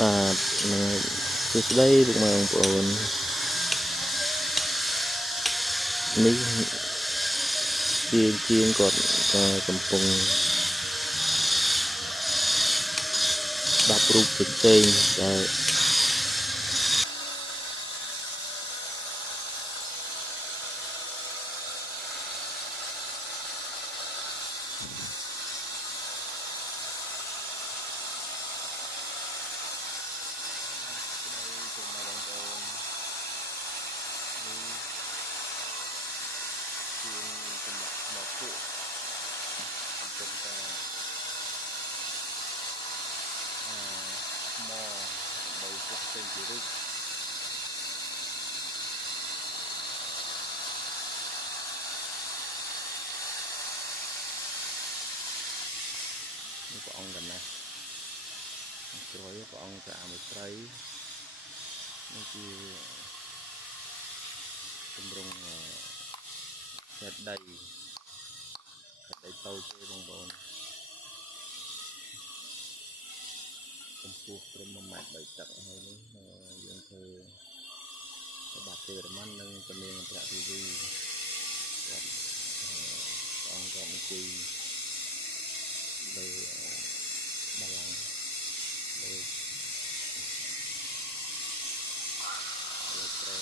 បាទសួស្តីលោកម៉ែបងប្អូននេះជាងគាត់កំពុងស្ដាប់រូបផ្សេងដែលចេញជារូបនេះព្រះអង្គកណាស់ក្រោយព្រះអង្គចាមេត្រីនេះជាទម្រង់ហេតុដីតូចទេបងប្អូនកម្ពស់ត្រឹម1.3 ម៉ែត្រហើយនេះយើងធ្វើបាត់ទេរម៉ាន់និងពនាងអន្តរទេវីគាត់ព្រះអង្គក៏អង្គុយលើបល្ល័ង្កលើព្រែ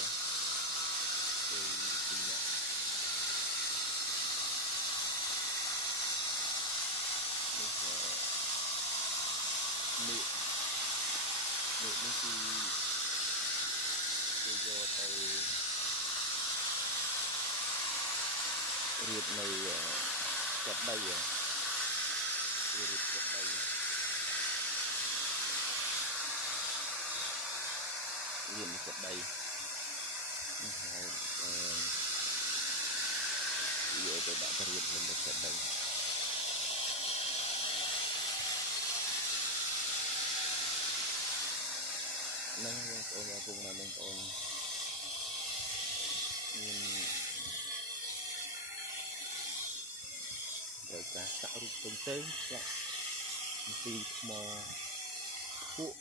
គឺទីនេះនេះគឺយកទៅរៀបនៅចិត្តដីរៀបចិត្តដីហើយយកទៅដាក់រៀបនៅចិត្តដីហ្នឹងបងប្អូនបងប្អូនមានដោយការសាក់រូបផ្សេងស្លាក់ពីថ្មពួក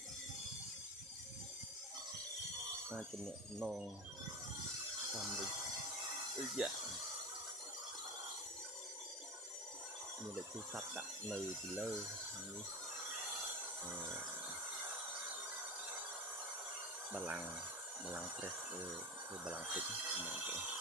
អាចចំណេះណងតាមដូចមានលេខទូរស័ព្ទដាក់នៅពីលើនេះបល្ល័ង្កព្រះធ្វើបល្ល័ង្កទឹកហ្នឹងបងប្អូន